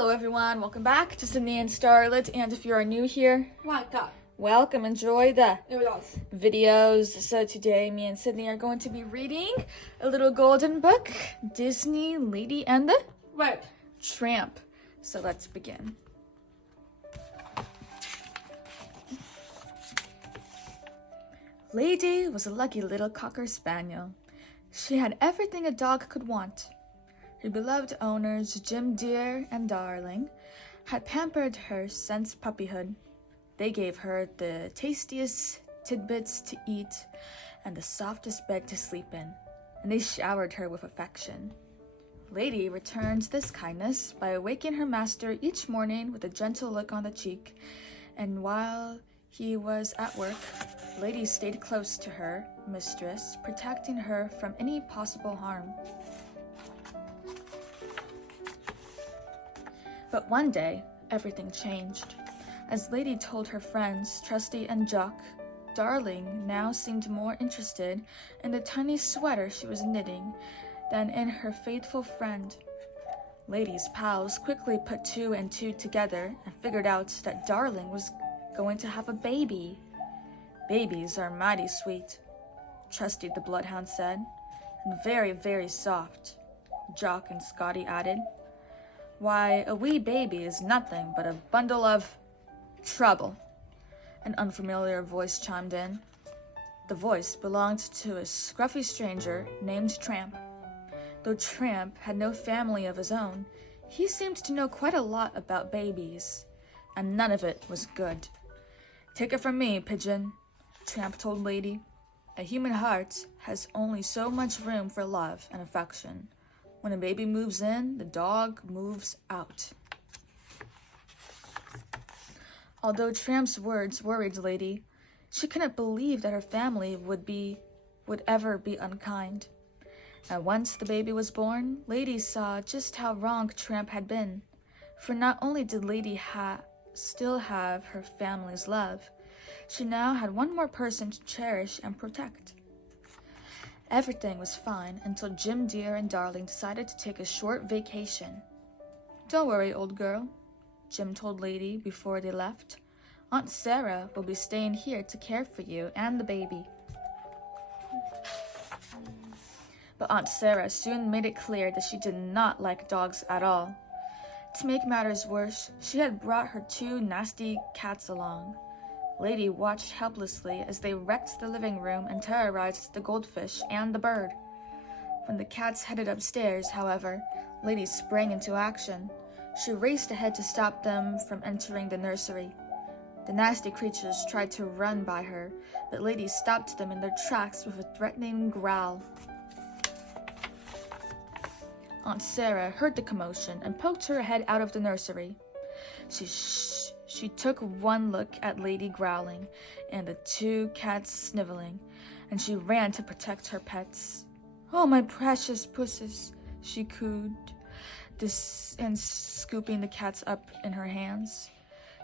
Hello everyone, welcome back to Sydney and Starlet, and if you are new here, welcome, enjoy the videos. So today me and Sydney are going to be reading a little golden book, Disney Lady and the Tramp. So let's begin. Lady was a lucky little cocker spaniel. She had everything a dog could want. Her beloved owners, Jim Dear and Darling, had pampered her since puppyhood. They gave her the tastiest tidbits to eat and the softest bed to sleep in, and they showered her with affection. Lady returned this kindness by awaking her master each morning with a gentle look on the cheek, and while he was at work, Lady stayed close to her mistress, protecting her from any possible harm. But one day, everything changed. As Lady told her friends, Trusty and Jock, Darling now seemed more interested in the tiny sweater she was knitting than in her faithful friend. Lady's pals quickly put two and two together and figured out that Darling was going to have a baby. Babies are mighty sweet, Trusty the Bloodhound said, and very, very soft, Jock and Scotty added. Why, a wee baby is nothing but a bundle of trouble, an unfamiliar voice chimed in. The voice belonged to a scruffy stranger named Tramp. Though Tramp had no family of his own, he seemed to know quite a lot about babies, and none of it was good. Take it from me, Pigeon, Tramp told Lady. A human heart has only so much room for love and affection. When a baby moves in, the dog moves out. Although Tramp's words worried Lady, she couldn't believe that her family would ever be unkind. And once the baby was born, Lady saw just how wrong Tramp had been. For not only did Lady still have her family's love, she now had one more person to cherish and protect. Everything was fine until Jim Dear and Darling decided to take a short vacation. Don't worry, old girl, Jim told Lady before they left. Aunt Sarah will be staying here to care for you and the baby. But Aunt Sarah soon made it clear that she did not like dogs at all. To make matters worse, she had brought her two nasty cats along. Lady watched helplessly as they wrecked the living room and terrorized the goldfish and the bird. When the cats headed upstairs, however, Lady sprang into action. She raced ahead to stop them from entering the nursery. The nasty creatures tried to run by her, but Lady stopped them in their tracks with a threatening growl. Aunt Sarah heard the commotion and poked her head out of the nursery. She took one look at Lady growling and the two cats sniveling, and she ran to protect her pets. Oh, my precious pussies, she cooed, and scooping the cats up in her hands,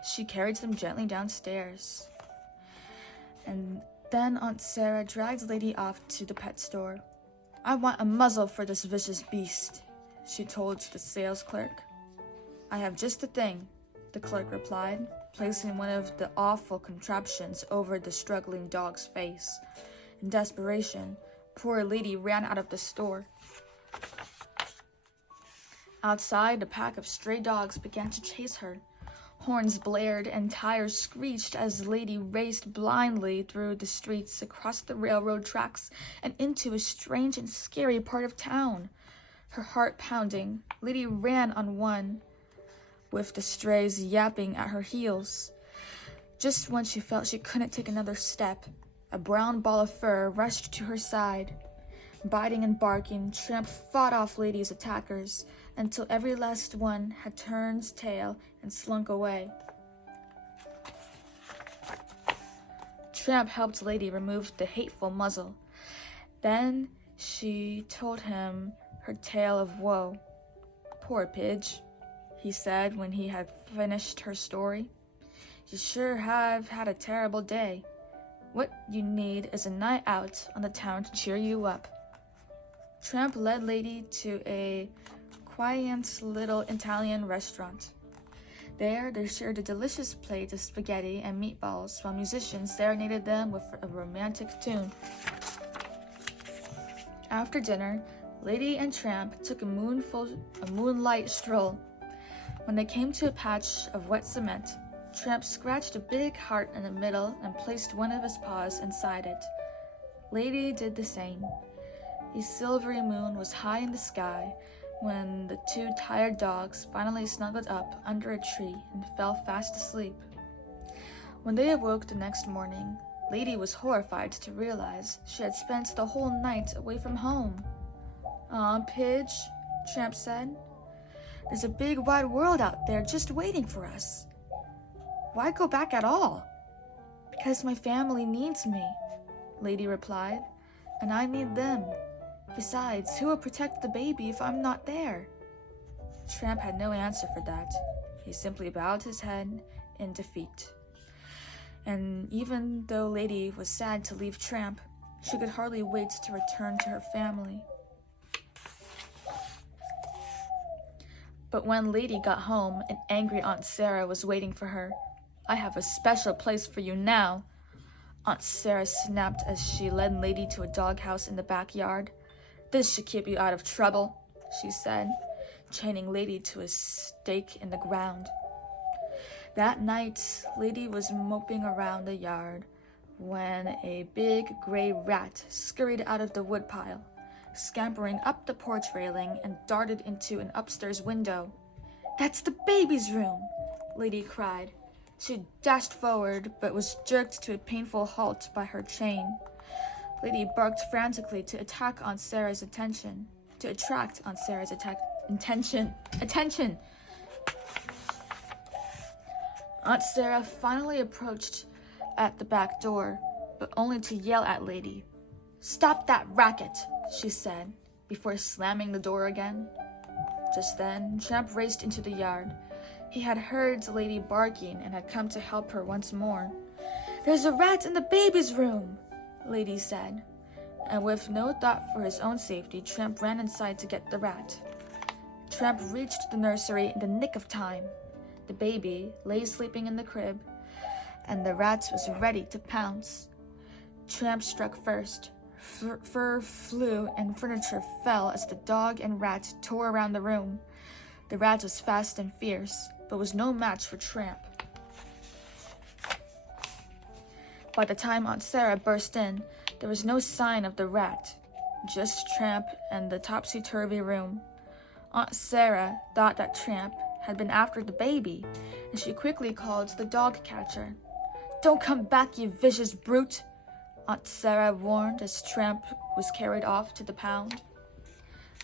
she carried them gently downstairs. And then Aunt Sarah dragged Lady off to the pet store. I want a muzzle for this vicious beast, she told the sales clerk. I have just the thing, the clerk replied, placing one of the awful contraptions over the struggling dog's face. In desperation, poor Lady ran out of the store. Outside, a pack of stray dogs began to chase her. Horns blared and tires screeched as Lady raced blindly through the streets, across the railroad tracks, and into a strange and scary part of town. Her heart pounding, Lady ran on one, with the strays yapping at her heels. Just when she felt she couldn't take another step, a brown ball of fur rushed to her side. Biting and barking, Tramp fought off Lady's attackers until every last one had turned tail and slunk away. Tramp helped Lady remove the hateful muzzle. Then she told him her tale of woe. Poor Pidge, he said when he had finished her story. You sure have had a terrible day. What you need is a night out on the town to cheer you up. Tramp led Lady to a quaint little Italian restaurant. There, they shared a delicious plate of spaghetti and meatballs while musicians serenaded them with a romantic tune. After dinner, Lady and Tramp took a moonlight stroll. When they came to a patch of wet cement, Tramp scratched a big heart in the middle and placed one of his paws inside it. Lady did the same. A silvery moon was high in the sky when the two tired dogs finally snuggled up under a tree and fell fast asleep. When they awoke the next morning, Lady was horrified to realize she had spent the whole night away from home. "Aw, Pidge," Tramp said. "There's a big wide world out there just waiting for us." "Why go back at all?" "Because my family needs me," Lady replied, "and I need them. Besides, who will protect the baby if I'm not there?" Tramp had no answer for that. He simply bowed his head in defeat. And even though Lady was sad to leave Tramp, she could hardly wait to return to her family. But when Lady got home, an angry Aunt Sarah was waiting for her. "I have a special place for you now," Aunt Sarah snapped as she led Lady to a doghouse in the backyard. "This should keep you out of trouble," she said, chaining Lady to a stake in the ground. That night, Lady was moping around the yard when a big gray rat scurried out of the woodpile, scampering up the porch railing and darted into an upstairs window. "That's the baby's room!" Lady cried. She dashed forward, but was jerked to a painful halt by her chain. Lady barked frantically to attract Aunt Sarah's attention. Attention! Aunt Sarah finally approached at the back door, but only to yell at Lady. "Stop that racket," she said, before slamming the door again. Just then, Tramp raced into the yard. He had heard Lady barking and had come to help her once more. "There's a rat in the baby's room," Lady said. And with no thought for his own safety, Tramp ran inside to get the rat. Tramp reached the nursery in the nick of time. The baby lay sleeping in the crib, and the rat was ready to pounce. Tramp struck first. Fur flew and furniture fell as the dog and rat tore around the room. The rat was fast and fierce, but was no match for Tramp. By the time Aunt Sarah burst in, there was no sign of the rat, just Tramp and the topsy-turvy room. Aunt Sarah thought that Tramp had been after the baby, and she quickly called the dog catcher. "Don't come back, you vicious brute," Aunt Sarah warned as Tramp was carried off to the pound.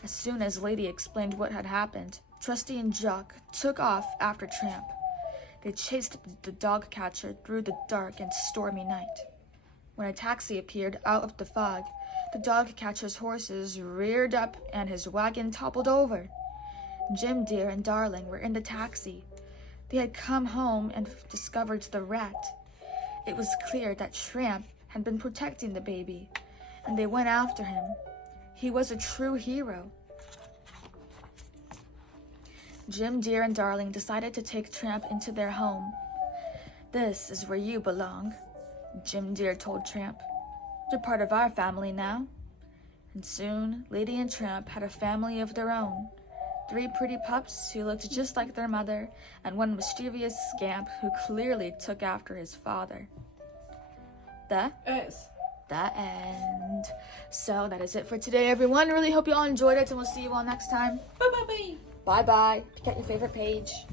As soon as Lady explained what had happened, Trusty and Jock took off after Tramp. They chased the dog catcher through the dark and stormy night. When a taxi appeared out of the fog, the dog catcher's horses reared up and his wagon toppled over. Jim Deer and Darling were in the taxi. They had come home and discovered the rat. It was clear that Tramp had been protecting the baby, and they went after him. He was a true hero. Jim Deer and Darling decided to take Tramp into their home. "This is where you belong," Jim Deer told Tramp. "You're part of our family now." And soon, Lady and Tramp had a family of their own. 3 pretty pups who looked just like their mother, and one mischievous scamp who clearly took after his father. The end. So that is it for today, everyone. Really hope you all enjoyed it, and we'll see you all next time. Bye. Bye-bye. Pick out your favorite page.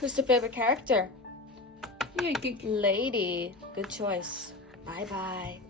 Who's your favorite character? Yeah, good. Lady. Good choice. Bye-bye.